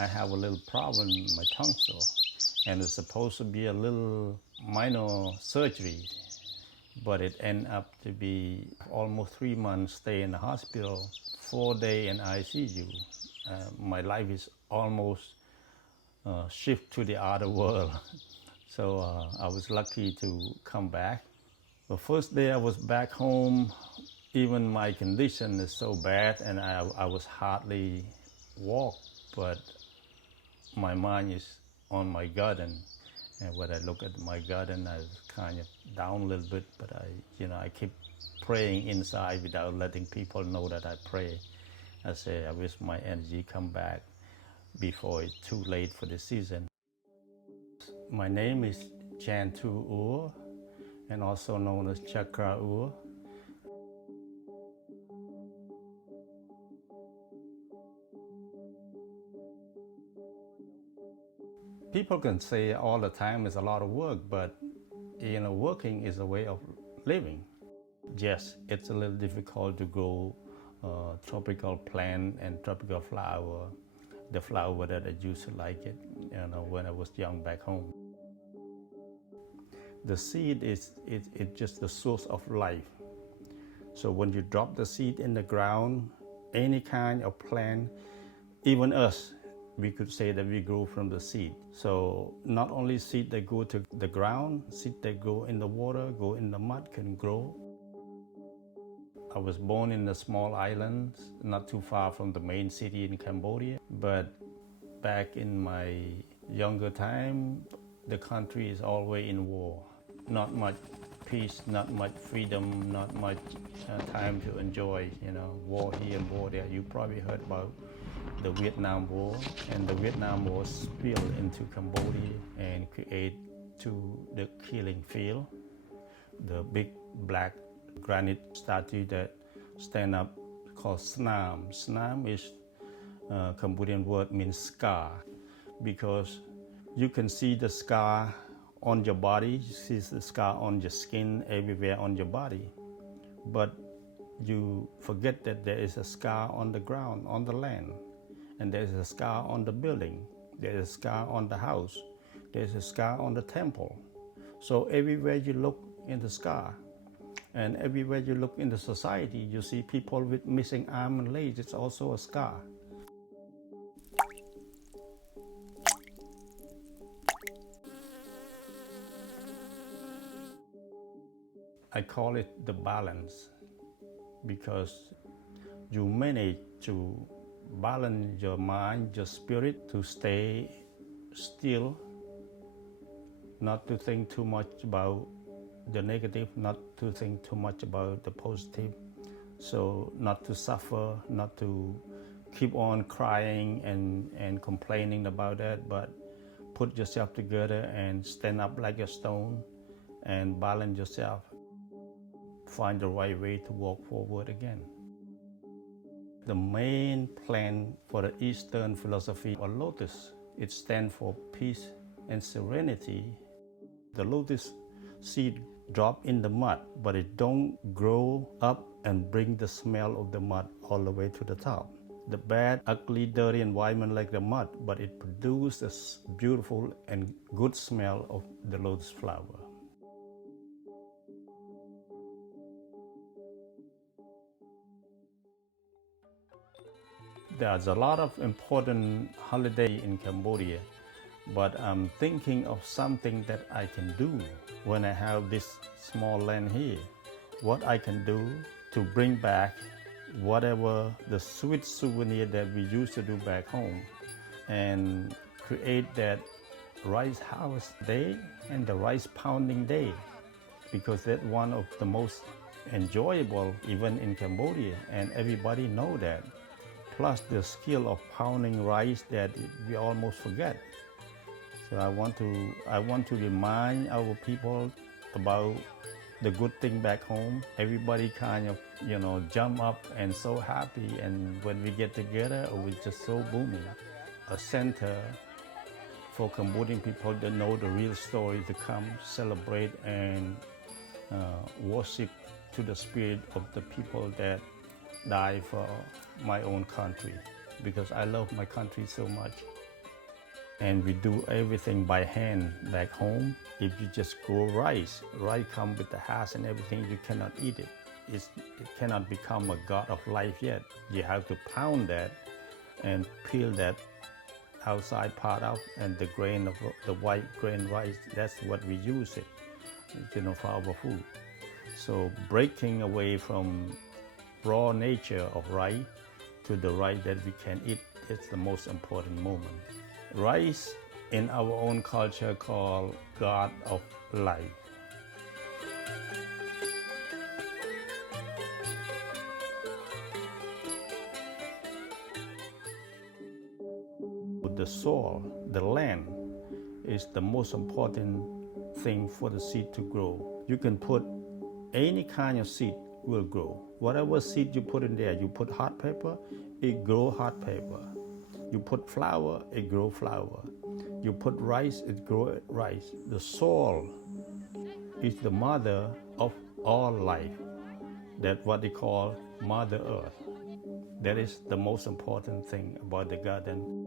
I have a little problem in my tonsil, and it's supposed to be a little minor surgery, but it ended up to be almost 3 months stay in the hospital, 4 days in ICU. My life is almost shift to the other world. So I was lucky to come back. The first day I was back home, even my condition is so bad and I was hardly walk, but my mind is on my garden. And when I look at my garden, I was kind of down a little bit, but I keep praying inside without letting people know that I pray. I say, I wish my energy come back before it's too late for the season. My name is Chantu Ur, and also known as Chakra Ur. People can say all the time it's a lot of work, but working is a way of living. Yes, it's a little difficult to grow tropical plant and tropical flower, the flower that I used to like it, when I was young back home. The seed is just the source of life. So when you drop the seed in the ground, any kind of plant, even us, we could say that we grow from the seed. So not only seed that go to the ground, seed that go in the water, go in the mud can grow. I was born in a small island, not too far from the main city in Cambodia. But back in my younger time, the country is always in war. Not much peace, not much freedom, not much time to enjoy, war here and war there. You probably heard about the Vietnam War, and the Vietnam War spilled into Cambodia and create to the killing field. The big black granite statue that stand up called Snam. Snam is Cambodian word means scar, because you can see the scar on your body, you see the scar on your skin, everywhere on your body, but you forget that there is a scar on the ground, on the land, and there's a scar on the building, there's a scar on the house, there's a scar on the temple. So everywhere you look in the scar, and everywhere you look in the society, you see people with missing arm and legs. It's also a scar. I call it the balance, because you manage to balance your mind, your spirit, to stay still, not to think too much about the negative, not to think too much about the positive. So not to suffer, not to keep on crying and complaining about that, but put yourself together and stand up like a stone and balance yourself. Find the right way to walk forward again. The main plan for the Eastern philosophy of lotus, it stands for peace and serenity. The lotus seed drop in the mud, but it don't grow up and bring the smell of the mud all the way to the top. The bad, ugly, dirty environment like the mud, but it produces a beautiful and good smell of the lotus flower. There's a lot of important holiday in Cambodia, but I'm thinking of something that I can do when I have this small land here. What I can do to bring back whatever the sweet souvenir that we used to do back home, and create that rice harvest day and the rice pounding day, because that's one of the most enjoyable even in Cambodia, and everybody know that. Plus the skill of pounding rice that we almost forget. So I want to remind our people about the good thing back home. Everybody kind of jump up and so happy, and when we get together, we're just so booming. A center for Cambodian people that know the real story, to come celebrate and worship to the spirit of the people that die for my own country, because I love my country so much. and we do everything by hand back home. If you just grow rice come with the husk and everything, you cannot eat it. It cannot become a god of life yet. You have to pound that and peel that outside part out, and the grain of the white grain rice, that's what we use it, for our food. So breaking away from raw nature of rice to the rice that we can eat is the most important moment. Rice in our own culture called God of life. The soil, the land, is the most important thing for the seed to grow. You can put any kind of seed will grow. Whatever seed you put in there, you put hot pepper, it grow hot pepper. You put flour, it grow flour. You put rice, it grow rice. The soil is the mother of all life. That's what they call Mother Earth. That is the most important thing about the garden.